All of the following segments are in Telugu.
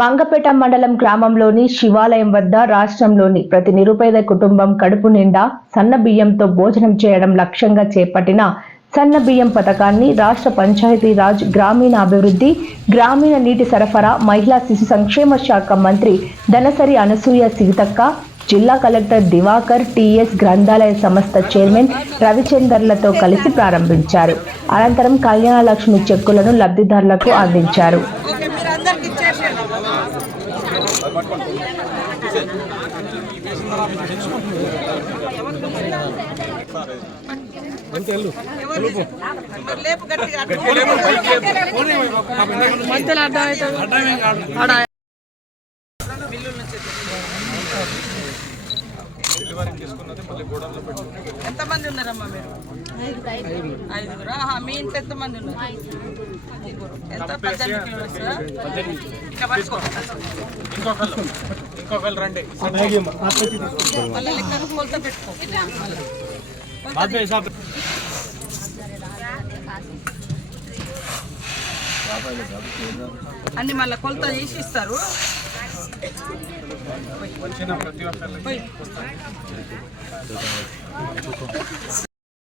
మంగపేట మండలం గ్రామంలోని శివాలయం వద్ద రాష్ట్రంలోని ప్రతి నిరుపేద కుటుంబం కడుపు నిండా సన్న బియ్యంతో భోజనం చేయడం లక్ష్యంగా చేపట్టిన సన్న బియ్యం పథకాన్ని రాష్ట్ర పంచాయతీరాజ్ గ్రామీణ అభివృద్ధి గ్రామీణ నీటి సరఫరా మహిళా శిశు సంక్షేమ శాఖ మంత్రి దనసరి అనసూయ సీతక్క జిల్లా కలెక్టర్ దివాకర్ టీఎస్ గ్రంథాలయ సంస్థ చైర్మన్ రవిచందర్లతో కలిసి ప్రారంభించారు. అనంతరం కళ్యాణలక్ష్మి చెక్కులను లబ్ధిదారులకు అందించారు. మధ్యలో అడ్డం ఎంతమంది ఉన్నారమ్మా మీరు? ఐదుగురు? మీ ఇంట్లో ఎంతమంది ఉన్నారు? ముగ్గురు ఎంత? పద్దెనిమిది కిలోలు వస్తుందా ఇంకా పట్టుకో. ఇంకొకరు రండి. మళ్ళీ లెక్కను కొలత పెట్టుకో. అన్ని మళ్ళీ కొలత చేసి ఇస్తారు.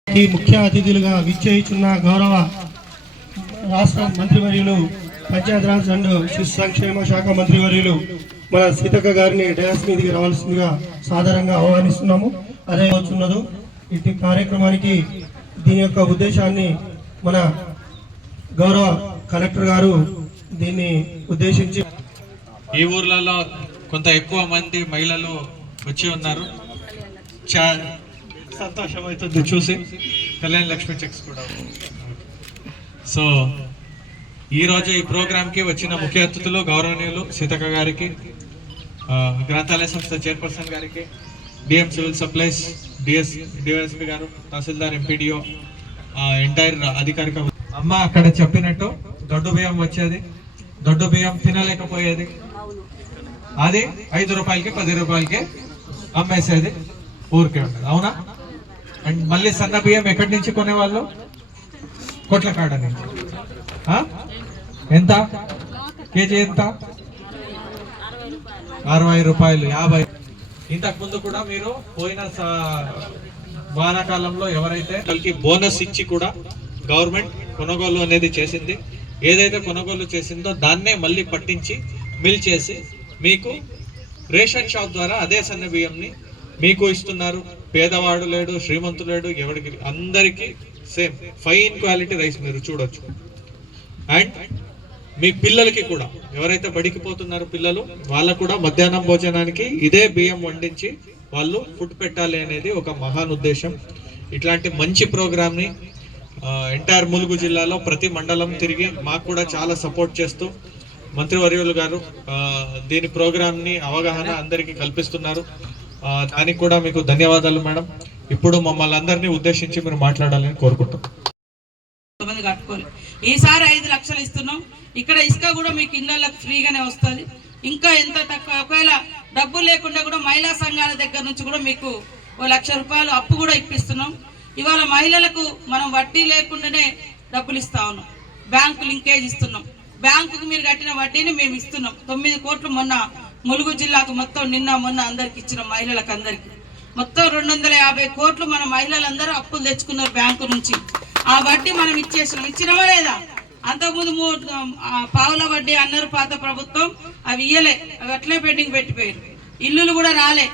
ఈ ముఖ్య అతిథులుగా విచ్చేయుచున్న గౌరవ రాష్ట్ర మంత్రివర్యులు పంచాయతీరాజ్ అండ్ శిశు సంక్షేమ శాఖ మంత్రివర్యులు మన సీతక్క గారిని డయాస్ మీదకి రావాల్సిందిగా సాధారణంగా ఆహ్వానిస్తున్నాము అదే వచ్చున్నదో ఇటు కార్యక్రమానికి దీని యొక్క ఉద్దేశాన్ని మన గౌరవ కలెక్టర్ గారు దీన్ని ఉద్దేశించి ఈ ఊర్లలో కొంత ఎక్కువ మంది మహిళలు వచ్చి ఉన్నారు. చా సంతోషం అవుతుంది చూసి. కళ్యాణ లక్ష్మి చెక్స్ కూడా. సో ఈ ఈ ప్రోగ్రాంకి వచ్చిన ముఖ్య అతిథులు గౌరవనీయులు సీతక్క గారికి గ్రంథాలయ సంస్థ చైర్పర్సన్ గారికి DM civil supplies DS DSP గారు తహసీల్దార్ ఎంపీడీఓ ఎంటైర్ అధికారిక అమ్మ అక్కడ చెప్పినట్టు దొడ్డు బియ్యం వచ్చేది. దొడ్డు బియ్యం తినలేకపోయేది. అది ఐదు రూపాయలకి పది రూపాయలకి అమ్మేసేది. ఊరికే ఉండదు. అవునా? అండ్ మళ్ళీ సన్న బియ్యం ఎక్కడి నుంచి కొనేవాళ్ళు? కొట్ల కాడ నుంచి ఎంత? కేజీ ఎంత? అరవై రూపాయలు. యాభై ఇంతకు ముందు కూడా మీరు పోయిన వానాకాలంలో ఎవరైతే వాళ్ళకి బోనస్ ఇచ్చి కూడా గవర్నమెంట్ కొనుగోలు అనేది చేసింది. ఏదైతే కొనుగోలు చేసిందో దాన్నే మళ్ళీ పట్టించి మిల్ చేసి మీకు రేషన్ షాప్ ద్వారా అదే సన్న బియ్యంని మీకు ఇస్తున్నారు. పేదవాడు లేడు శ్రీమంతుడు లేడు ఎవరికి అందరికీ సేమ్ ఫైన్ క్వాలిటీ రైస్ మీరు చూడొచ్చు. అండ్ మీ పిల్లలకి కూడా. ఎవరైతే బడికి పోతున్నారో పిల్లలు వాళ్ళకు కూడా మధ్యాహ్నం భోజనానికి ఇదే బియ్యం వండించి వాళ్ళు ఫుడ్ పెట్టాలి అనేది ఒక మహాన్ ఉద్దేశం. ఇట్లాంటి మంచి ప్రోగ్రామ్ని ఎంటైర్ ములుగు జిల్లాలో ప్రతి మండలం తిరిగి మాకు కూడా చాలా సపోర్ట్ చేస్తూ మంత్రివర్యులు గారు దీని ప్రోగ్రామ్ని అవగాహన అందరికీ కల్పిస్తున్నారు. దానికి కూడా మీకు ధన్యవాదాలు మేడం. ఇప్పుడు మమ్మల్ని అందరినీ ఉద్దేశించి మీరు మాట్లాడాలని కోరుకుంటున్నాం. ఈసారి ఐదు లక్షలు ఇస్తున్నాం. ఇక్కడ ఇసుక కూడా మీకు ఇళ్ళకి ఫ్రీగానే వస్తుంది. ఇంకా ఎంత తక్కువ ఒకవేళ డబ్బు లేకుండా కూడా మహిళా సంఘాల దగ్గర నుంచి కూడా మీకు ఓ లక్ష రూపాయలు అప్పు కూడా ఇప్పిస్తున్నాం. ఇవాళ మహిళలకు మనం వడ్డీ లేకుండానే డబ్బులు ఇస్తా ఉన్నాం. బ్యాంకు లింకేజ్ ఇస్తున్నాం. బ్యాంకుకు మీరు కట్టిన వడ్డీని మేము ఇస్తున్నాం. తొమ్మిది కోట్లు మొన్న ములుగు జిల్లాకు మొత్తం నిన్న మొన్న అందరికి ఇచ్చినాం మహిళలకు అందరికి. మొత్తం రెండు వందల యాభై కోట్లు మన మహిళలందరూ అప్పులు తెచ్చుకున్నారు బ్యాంకు నుంచి. ఆ వడ్డీ మనం ఇచ్చేసినాం. ఇచ్చినామా లేదా? అంతకుముందు మూడు పావుల వడ్డీ అన్నారు పాత ప్రభుత్వం. అవి ఇయ్యలే. అవి అట్లే పెండింగ్ పెట్టిపోయారు. ఇల్లులు కూడా రాలే.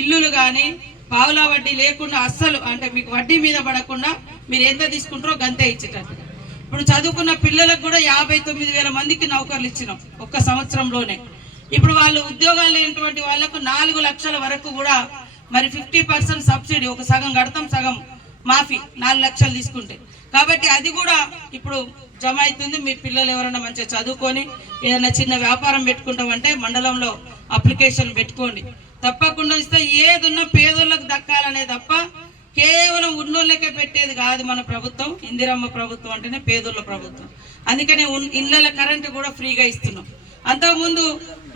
ఇల్లులు కానీ పావుల వడ్డీ లేకుండా అస్సలు అంటే మీకు వడ్డీ మీద పడకుండా మీరు ఎంత తీసుకుంటారో గంతే ఇచ్చేటట్టు. ఇప్పుడు చదువుకున్న పిల్లలకు కూడా యాభై తొమ్మిది వేల మందికి నౌకర్లు ఇచ్చినాం ఒక్క సంవత్సరంలోనే. ఇప్పుడు వాళ్ళు ఉద్యోగాలు లేనటువంటి వాళ్ళకు నాలుగు లక్షల వరకు కూడా మరి ఫిఫ్టీ పర్సెంట్ సబ్సిడీ ఒక సగం కడతాం సగం మాఫీ నాలుగు లక్షలు తీసుకుంటే. కాబట్టి అది కూడా ఇప్పుడు జమ అవుతుంది. మీ పిల్లలు ఎవరైనా మంచిగా చదువుకొని ఏదైనా చిన్న వ్యాపారం పెట్టుకుంటామంటే మండలంలో అప్లికేషన్ పెట్టుకోండి. తప్పకుండా ఇస్తే ఏదున్నా పేదోళ్ళకు దక్కాలనే తప్ప కేవలం ఉన్నోళ్ళకే పెట్టేది కాదు మన ప్రభుత్వం. ఇందిరమ్మ ప్రభుత్వం అంటేనే పేదోళ్ళ ప్రభుత్వం. అందుకనే ఇళ్ళ కరెంటు కూడా ఫ్రీగా ఇస్తున్నాం. అంతకుముందు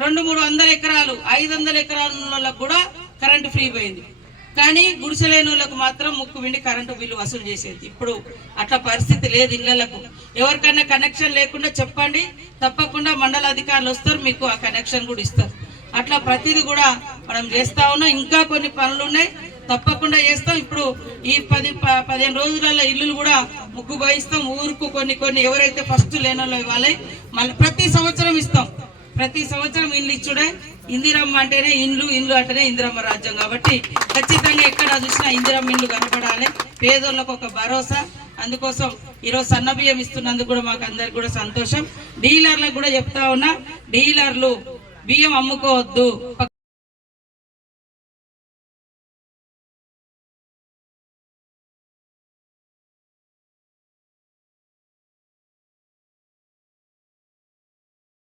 రెండు మూడు వందల ఎకరాలు ఐదు వందల ఎకరాల కూడా కరెంటు ఫ్రీ పోయింది. కానీ గుడిసెలేని మాత్రం ముక్కు విండి కరెంటు బిల్లు వసూలు చేసేది. ఇప్పుడు అట్లా పరిస్థితి లేదు ఇళ్ళకు ఎవరికైనా కనెక్షన్ లేకుండా చెప్పండి. తప్పకుండా మండల అధికారులు వస్తారు మీకు ఆ కనెక్షన్ కూడా ఇస్తారు. అట్లా ప్రతిదీ కూడా మనం చేస్తా ఉన్నాం. ఇంకా కొన్ని పనులు ఉన్నాయి. తప్పకుండా చేస్తాం. ఇప్పుడు ఈ పది పదిహేను రోజులలో ఇల్లులు కూడా ముగ్గు పోయిస్తాం ఊరుకు కొన్ని కొన్ని ఎవరైతే ఫస్ట్ లేనలో ఇవ్వాలి మళ్ళీ ప్రతి సంవత్సరం ఇస్తాం. ప్రతి సంవత్సరం ఇల్లు ఇచ్చుడే. ఇందిరమ్మ అంటేనే ఇండ్లు ఇండ్లు అంటేనే ఇందిరమ్మ రాజ్యం కాబట్టి ఖచ్చితంగా ఎక్కడ చూసినా ఇందిరమ్మ ఇల్లు కనపడాలి. పేదోళ్ళకు ఒక భరోసా. అందుకోసం ఈరోజు సన్న బియ్యం ఇస్తున్నందుకు కూడా మాకు అందరికి కూడా సంతోషం. డీలర్లకు కూడా చెప్తా ఉన్నా డీలర్లు బియ్యం అమ్ముకోవద్దు.